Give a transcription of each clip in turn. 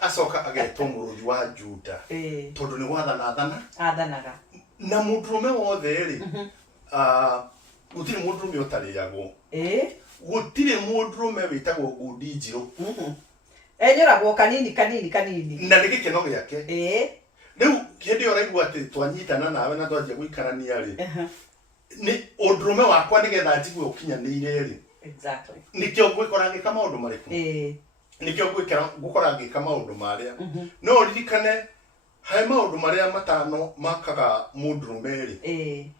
Asoka agetwo muruthi wa Juda tondu ni wathana athanaga na mundurume wothe ri gutire mundurume utariagwo gutire mundurume witagwo Ngundi Njiru enyoragwo kanini na ni gikeno giake riu hindi yo raigua ati twanyitana nawe na twanjia guikarania ri ni undurume wakwa nigetha njigue ukinyanire ri exactly nikio gwikora ngika maundu mariku nikio gukora ngika maundu maria no ririkane hai maundu maria matano makaga mundurume ri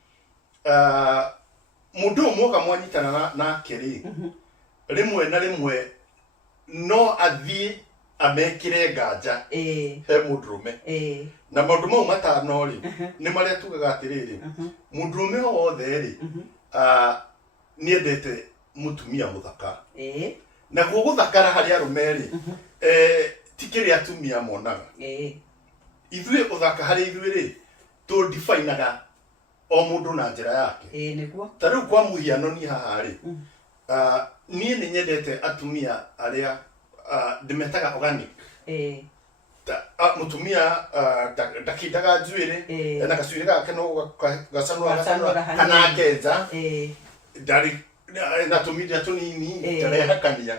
mundu umwe mwanyitana nake ri rimwe na rimwe no athie amekire nganja he mundurume na maundu mau matano ri ni maria tugaga atiriri mundurume wothe ri niendete mutumia muthaka na guguthakara hari arume ri tikiri atumia monaga ithuĩ uthaka hari ithuĩ ri tu defineaga o mundu na njira yake niguo ta riu kwa muhiano ni haha ri nie ni nyendete atumia aria ndimetaga organic mutumia ndakindaga njuĩrĩ na gacuĩrĩ gake no gacanũra kana ngenja ndari na tumithia tunini ndarehakania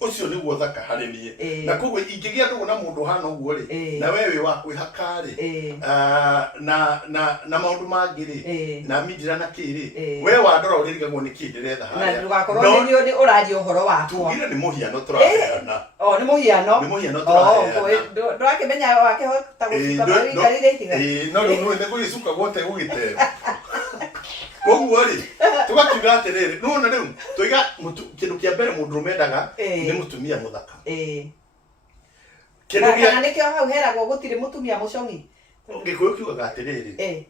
ucio niguo thaka hari nie na koguo ingigia ndugu na mundu hana uguo ri na wewe wa kwihaka ri na maundu mangi ri na midira na kiri we wandora uririgagwo ni kindiretha haria na ndugakorwo ni uraji uhoro wakwa tugire ni muhiano turaheana ni muhiano turaheana ndrakimenya wake hota gucuka bari ngarire itiga no ni guicuka gwote gugite koguo ri tugakiuga atiriri nona riu tuiga kindu kia mbere mundurume ndaga ni mutumia muthaka kindu kia nikio hau heragwo gutire mutumia mucongi ngikuyu kiugaga atiriri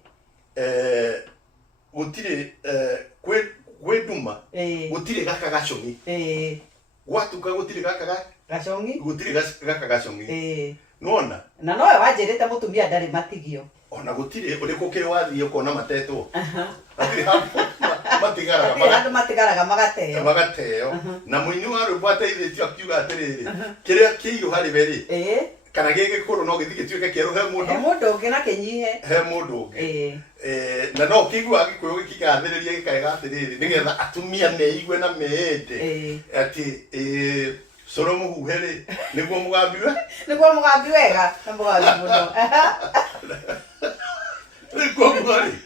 gutire kwe nduma gutire gaka gacongi gwatuka gutire gaka gacongi gutire gaka gacongi nona na nowe wanjirite mutumia ndari matigio ona gutire uriku kiri wathie ukona matetwo matigaraga magateo na muini wa rwimbo ateithĩtio akiuga atiriri kiria kiiru hari beri kana gigi kuru no githige tuike kieru he mundu ungi na kinyihe he mundu ungi na no kigwa gikuyu gikigathiriria gikaega atiriri nigetha atumia meigwe na meende ati soro muhuhere niguo mugambi wega na mugambi muno niguo mugambi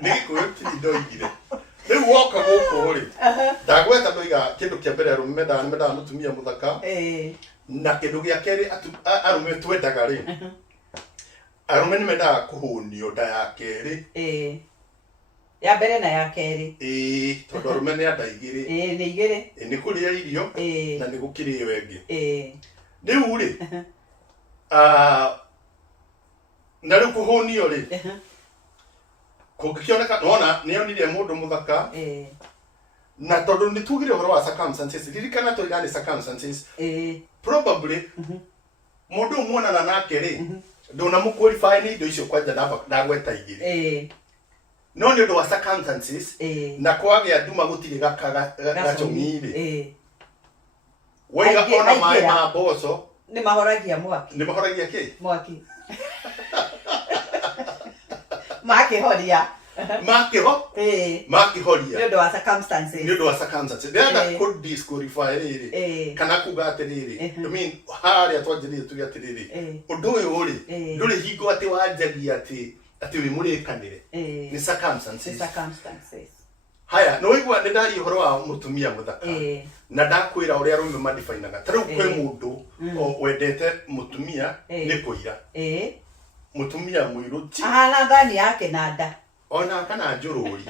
nigikuyu tindoigire riu woka guku ri ndagweta ndoiga kindu kia mbere arume mendaga mutumia muthaka na kindu gia keri arume twendaga ri arume ni mendaga kuhunio nda ya keri ya mbere na ya keri tondu arume ni anda igiri ni igiri ni kuria irio na ni gukirio wengi riu ri na riu kuhunio ri kungikioneka nona nionirie mundu muthaka na tondu ni tugire horo wa circumstances ririkana to igani circumstances probably mundu umuonana nake ri ndona mu qualify ni indo icio kwanja ndagweta igiri no ni undu wa circumstances na kwagia nduma gutire gaka gachongire waiga ona mai ma boso ni mahoragia mwaki mwaki makihoria makihoria ndio wa circumstances ndenda could disqualify riri kana kuga atiriri I mean haria twanjirire tugi atiriri undu uyu uri nduri hingo ati wanjagia ati wi murikanire ni circumstances haya no igwa ni ndari horo wa mutumia muthaka na ndakwira uria rume madefinaga tariu kwe mundu wendete mutumia ni kuira mutumia mwiru ti na ndani yake nanda ona kana njururi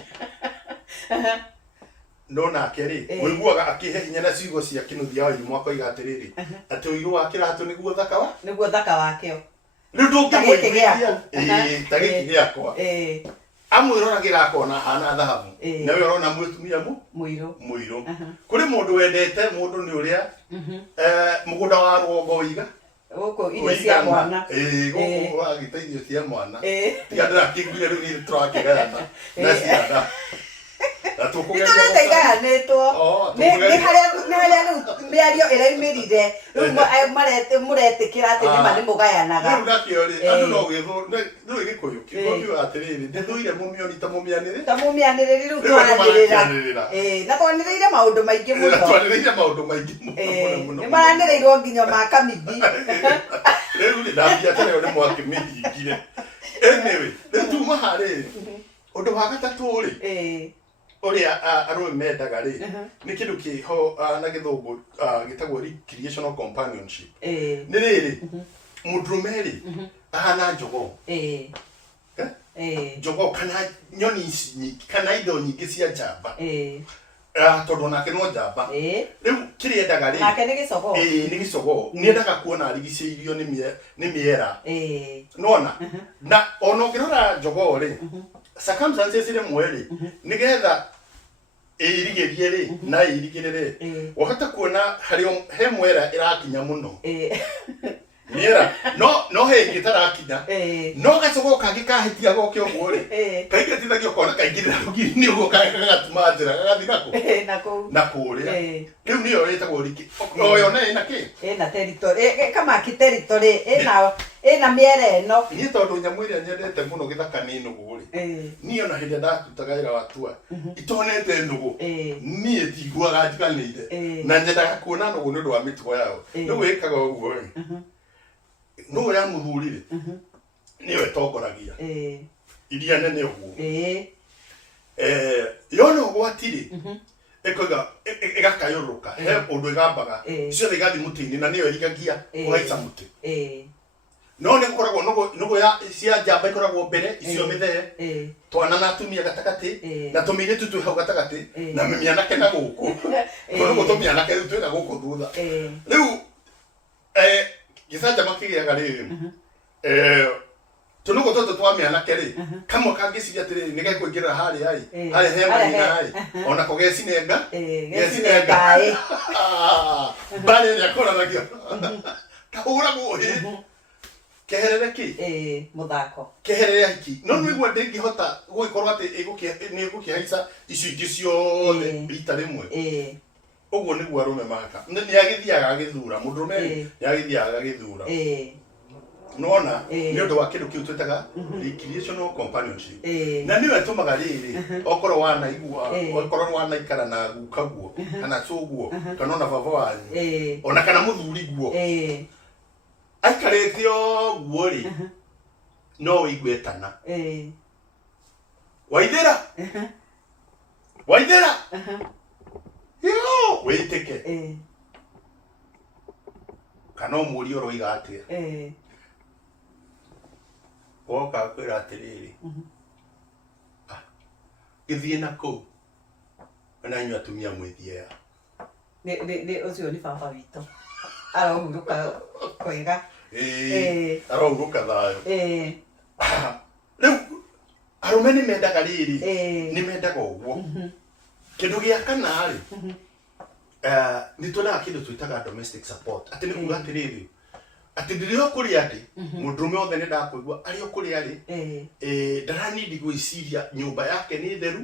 ndona keri wiguaga akihe hinya na ciugo cia kinuthia wa mwako iga atiriri ati uiru wa kiratu niguo thaka wakeo riu ndungimwiguithia tagiki giakwa amwĩroragira akona hana thahabu na we urona mũtumia mũirũ kuri mundu wendete mundu ni uria mugunda wa rwongo wiga gũkũ irio cia mwana gũkũ wagĩta irio cia mwana tiga ndĩrakĩiguire rĩu niĩ tũrakĩgayana na ciana nĩtũrete igayanĩtwo nĩ harĩa rĩu mĩario ĩraumĩrire rĩu mũretĩkĩra atĩ nĩma nĩmũgayanaga rĩu nakĩo rĩ andũ no gĩthũ gĩkũyũ kiuga atĩrĩrĩ ndĩthũire mũmĩoni ta mũmĩanĩrĩ rĩu twaranĩrĩra na twanĩrĩire maũndũ maingĩ mũno nĩmaranĩrĩirwo nginya ma kamithi rĩu nĩ ndambia tarĩo nĩ mwakĩmĩhingire anyway rĩu tuma harĩ ũndũ wa gatatũ rĩ uria arũme mendaga rĩ nĩ kĩndũ kĩho na gĩthũngũ gĩtagwo recreational companionship nĩ rĩrĩ mũndũrũme rĩ ahana njogoo njogoo kana nyoni ici kana indo nyingĩ cia njamba tondũ nake no njamba rĩu kĩrĩa endaga rĩ nake nĩ gĩcogoo nĩ gĩcogoo nĩ endaga kuona arigicĩirio nĩ mĩera nona na ona ũngĩrora njogoo rĩ circumstances rĩmwe rĩ nĩgetha ĩrigĩrie rĩ na ĩrigĩrĩre wahota kuona he mwera ĩrakinya mũno mĩera no he ĩngĩ ĩtarakinya no gacogoo kangĩ kahĩtia goke ũguo rĩ kaingĩ gatithagio kona kaingĩrĩra rũgiri-inĩ ũguo gagatuma njĩra gagathiĩ na kũrĩa rĩu nĩyo ĩtagwo oyo na ĩna kĩ ĩna territory kamaki territory ĩna mĩera ĩno niĩ tondũ nyamũ ĩrĩa nyendete mũno gĩthaka-inĩ nũgũ rĩ niĩ ona hĩndĩ ndatutaga wĩra wa tua itonete nũgũ niĩ ndiguaga njiganĩire na nyendaga kuona nũgũ nĩ ũndũ wa mĩtugo yao nũgũ ĩkaga ũguo rĩ nũgũ ya mũthuri rĩ nĩyo ĩtongoragia iria nene ũguo yona ũgwati rĩ ĩkoiga ĩgakayũrũka he ũndũ ĩgambaga ciothe igathiĩ mũtĩ-inĩ na nĩyo ĩrigagia kũhaica mũtĩ no nĩ gũkoragwo nũgũ cia njamba ikoragwo mbere icio mĩthee twana na atumia gatagatĩ na tũmĩirĩtu twĩ hau gatagatĩ na mĩanake na gũkũ tũnũgũ tũmĩanake rĩu twĩ na gũkũ thutha rĩu gĩcanjama kĩgĩaga rĩrĩ tũnũgũ tũtũ twa mĩanake rĩ kamwe kangĩciria atĩrĩrĩ nĩ gekũingĩrĩra harĩa he marina onako gecinenga mbarĩ ĩrĩa kũranagio kahũragwo keherere ki muthako keherere hiki no nĩguo ndĩngĩhota gũgĩkorwo atĩ nĩ gũkĩhaica icio ingĩ ciothe rita rĩmwe ũguo nĩguo arũme maka nĩ agĩthiaga agĩthura mũndũrũme nĩ agĩthiaga agĩthura nona nĩ ũndũ wa kĩndũ kĩu twĩtaga recreational companionship na nĩyo ĩtũmaga rĩrĩ okorwo wanaigua okorwo wanaikara na gukaguo kana cũguo kana ona baba wanyu ona kana mũthuri guo aikarĩte ũguo rĩ no ũigue tana Waithĩra yo wĩtĩke kana ũmũrie ũroiga atĩa woka kwĩra atĩrĩrĩ gĩthiĩ na kũu na inyuĩ atumia mwĩthiea ũcio nĩ baba witũ arohurũka kwega arohurũka thayũ rĩu arũme nĩ mendaga rĩrĩ nĩ mendaga ũguo kĩndũ gĩa kana rĩ nĩ tuonaga kĩndũ twĩtaga domestic support atĩ nĩ kuuga atĩrĩrĩ atĩ ndĩrĩ kũrĩa ndĩ mũndũrũme othe nĩ ndakũigua arĩ o kũrĩa rĩ ndaranindi gwĩciria nyũmba yake nĩ theru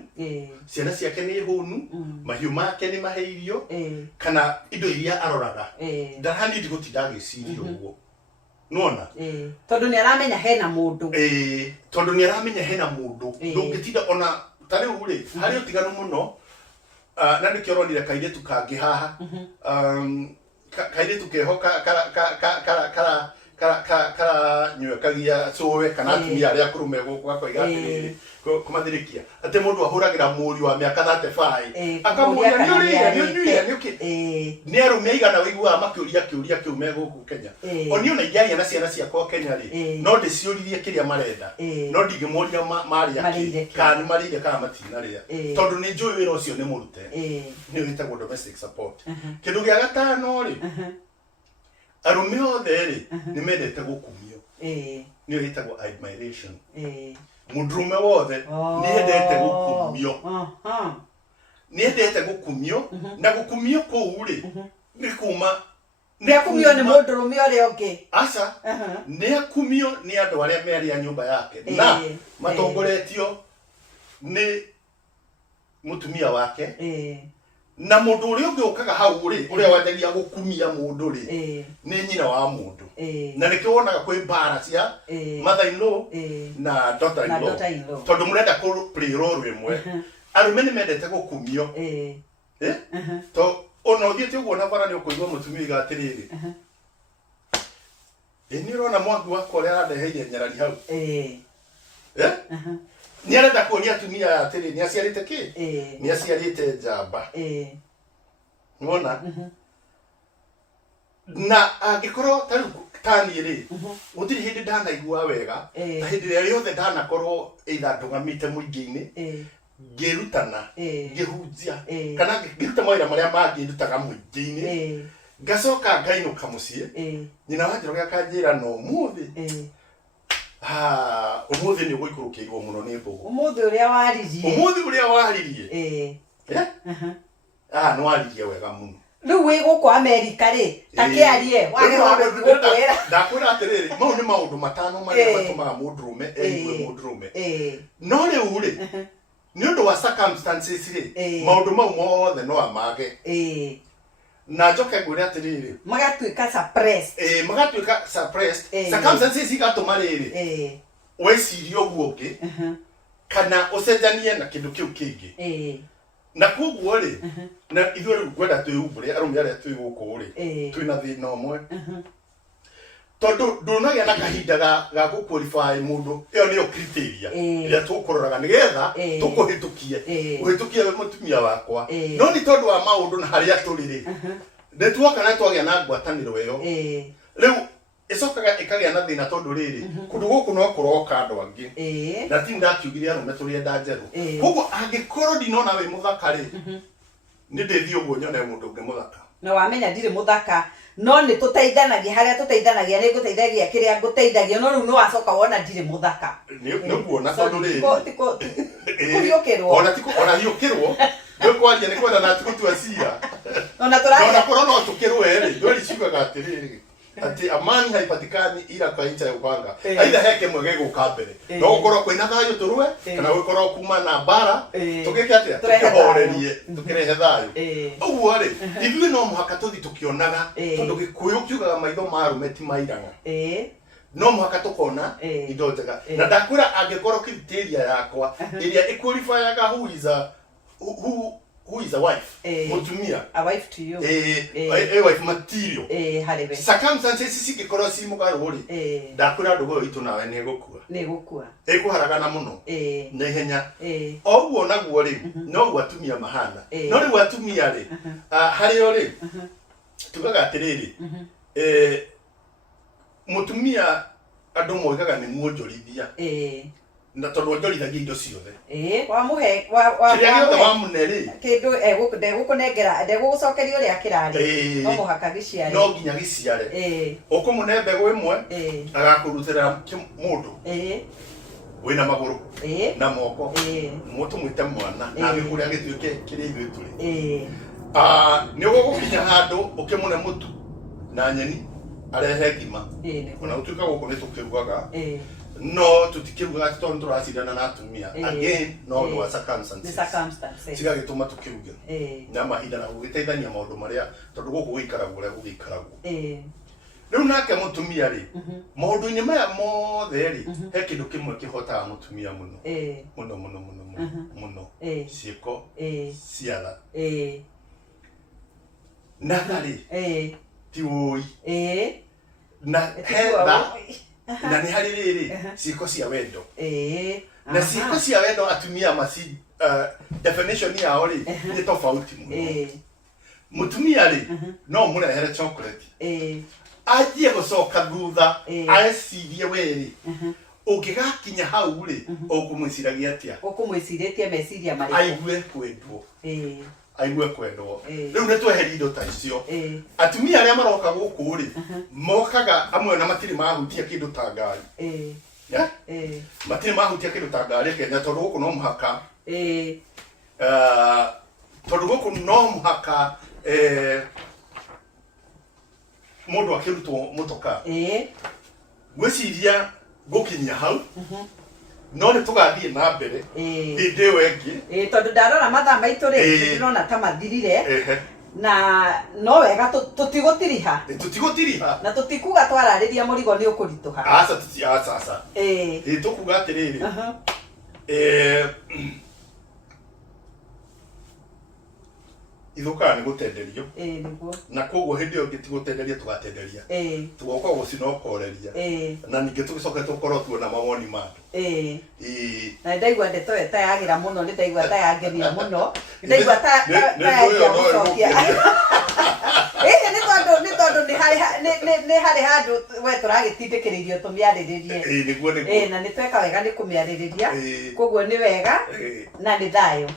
ciana ciake nĩ hũnu mahiũ make nĩ mahe irio kana indo iria aroraga ndaranindi gũtinda agĩciria ũguo nona tondũ nĩ aramenya hena mũndũ tondũ nĩ aramenya hena mũndũ ndũngĩtinda ona ta rĩu rĩ harĩ ũtiganu mũno na nĩkĩo ũronire kairĩtu kangĩ haha kairĩtu keho karanyuĩkagia cũwe kana atumia arĩa akũrũ me gũkũ gakoiga atĩrĩrĩ kũmathirĩkia atĩ mũndũ ahũragĩra mũriũ wa mĩaka 35 akamuonia nĩ ũrĩa nĩ ũnyuire nĩ ũkĩ nĩ arũme aigana wĩiguaga makĩũria kĩũria kĩu me gũkũ Kenya oni ona ingĩaria na ciana ciakwa Kenya rĩ no ndĩciũririe kĩrĩa marenda no ndingĩmoria marĩa kĩ kana nĩ marĩire kana matinarĩa tondũ nĩ njũĩ wĩra ũcio nĩ mũrute nĩ wĩtagwo domestic support kĩndũ gĩa gatano rĩ arũme othe rĩ nĩ mendete gũkumio niyo hitagwo admiration mundurume wothe niendete gukumio niendete gukumio na gukumio kou ri ni kuma niakumio ni mundurume uria ungi aca niakumio ni andu aria meri a nyumba yake na matongoretio ni mutumia wake na mundu uria ungi ukaga hau ri uria wanjagia gukumia mundu ri ni nyina wa mundu na nikio wonaga kwi mbara cia mother in law na daughter in law tondu murenda ku play role imwe arume ni mendete gukumio to ona uthiete uguo na bara ni ukuigwa mutumia igatiriri ni rona mwangu wako ria arandeheire nyarari hau ni arenda kuonia atumia atiri ni aciarite ki ni aciarite njamba ngona na angikorwo tani ri utiri hindi ndanaigua wega ta hindi ria yothe ndanakorwo either ndugamite muingi-ini ngirutana ngihunjia kana ngiruta mawira maria mangirutaga muingi-ini ngacoka ngainuka mucii nyina wa Njoroge akanjira no muthi umuthi ni guikurukirwo muno ni mbugu umuthi uria waririe no waririe wega muno riu wi guku America ri takiarie wage gukwira ndakwira atiriri mau ni maundu matano maria matumaga mundurume eigue mundurume no riu ri ni undu wa circumstances ri maundu mau mothe no amage na njoke ngwire atiriri magatuika suppressed circumstances igatuma riri wecirie uguo ungi kana ucenjanie na kindu kiu kingi na koguo ri na ithuĩ rĩu ngwenda twĩumbũre arũme arĩa twĩ gũkũ ri twĩna thĩna ũmwe tondu ndũnagĩa na kahinda ga gũqualify mũndũ ĩyo nĩyo criteria ĩrĩa tũkũroraga nĩgetha tũkũhĩtũkie ũhĩtũkie we mũtumia wakwa no nĩ tondu wa maũndũ na harĩa tũrĩ ri nĩtuoka na twagĩa na ngwatanĩro ĩyo rĩu icokaga ikagĩa na thĩna tondu rĩrĩ kũndũ gũkũ no kũroka andũ angĩ na ti ndakiugire arũme tũrĩenda njerũ koguo angĩkorwo ndinona wĩ mũthaka rĩ nĩ ndĩthiĩ ũguo nyone mũndũ ũngĩ mũthaka na wamenya ndirĩ mũthaka no nĩ tũteithanagia harĩa tũteithanagia nĩ ngũteithagia kĩrĩa ngũteithagia no rĩu nĩ wacoka wona ndirĩ mũthaka nĩguona tondu rĩrĩ kũriũkĩrwo ona hiũkĩrwo ndĩkwaria nĩ kwenda na tũgũtua cira ona korwo no tũkĩrwe rĩ ndweri ciugaga atĩrĩrĩ ati amani haipatikani ila kwa ncha ya upanga aidha heke mwege guka mbere no gukorwo kwina thayo turwe kana gukorwo kuma na bara tugeke atia tukihorerie tukirehe thayo uguo ri ithuĩ no muhaka tuthi tukionaga tondu gikuyu kiugaga maitho marume ti mairanga no muhaka tukona indo njega na ndakwira angikorwo criteria yakwa iria equalifyaga who is a wife mutumia a wife to you a wife material harebe circumstances cigikorwo ci mugaru ri ndakwira ndugo itu nawe ni gukua ikuharagana muno na ihenya oguo naguo ri no gwatumia mahana no ri gwatumia ri hario ri tugaga atiriri mutumia andu moigaga ni muonjorithia na tondu onjorithagia indo ciothe wamuhe wa muneri kindu ndegũkũnengera ndegũgũcokeria ũrĩa kĩrarĩ no mũhaka gĩciare no nginya gĩciare ũkũmũne mbegũ ĩmwe agakũrutĩra mũndũ wĩna magũrũ na moko mũtũmwĩte mwana na agĩkũrĩa gĩtuĩke kĩrĩa ithuĩ tũrĩ nĩ ũgũgũkinya handũ ũkĩmũne mũtu na nyeni arehe ngima ona gũtuĩka gũkũ nĩ tũkĩrugaga no tutikiruga tondu turacindana na atumia again no ndo circumstances cigagituma tukiruge na mahinda na gugiteithania maundu maria tondu guku guikaragwo uria gugikaragwo riu nake mutumia ri maundu-ini maya mothe ri he kindu kimwe kihotaga mutumia muno muno ciiko ciatha na thari ti woi na hetha na ni hari riri ciiko cia wendo na ciiko cia wendo atumia maci definition yao ri ni tofauti muno mutumia ri no murehere chocolate ajie gucoka thutha aecirie weri ungigakinya hau ri ukumwiciragia atia ukumwicirĩtie meciria marĩkũ aigue kwendwo aigue kwendwo riu ne tweheri indo ta icio atumia aria maroka guku ri mokaga amwe na matiri mahutia kindu ta ngari matiri mahutia kindu ta ngari Kenya tondu guku no muhaka tondu guku no muhaka mundu akirutwo mutoka gwiciria gukinya hau no ni tugathie na mbere hindi ĩyo ĩngĩ tondu ndarora mathaa maitu ri ndirona ta mathirire na no wega tutigutiriha na tutikuga twarariria murigo ni ukurituha aca tukuga atiriri ithukaga ni gutenderio na koguo hindi ĩyo gĩtigutenderia tugatenderia tugoka gucinokoreria na ningĩ tugicoke tukorwo tuona mawoni mandu na ndaigua ndeto eta yagira muno ni ndaigua ta yangenia muno ndaigua ta yagira gucokia ni tondu ni hari handu we turagitindikiririo tumiariririe na ni tweka wega ni kumiaririria koguo ni wega na ni thayo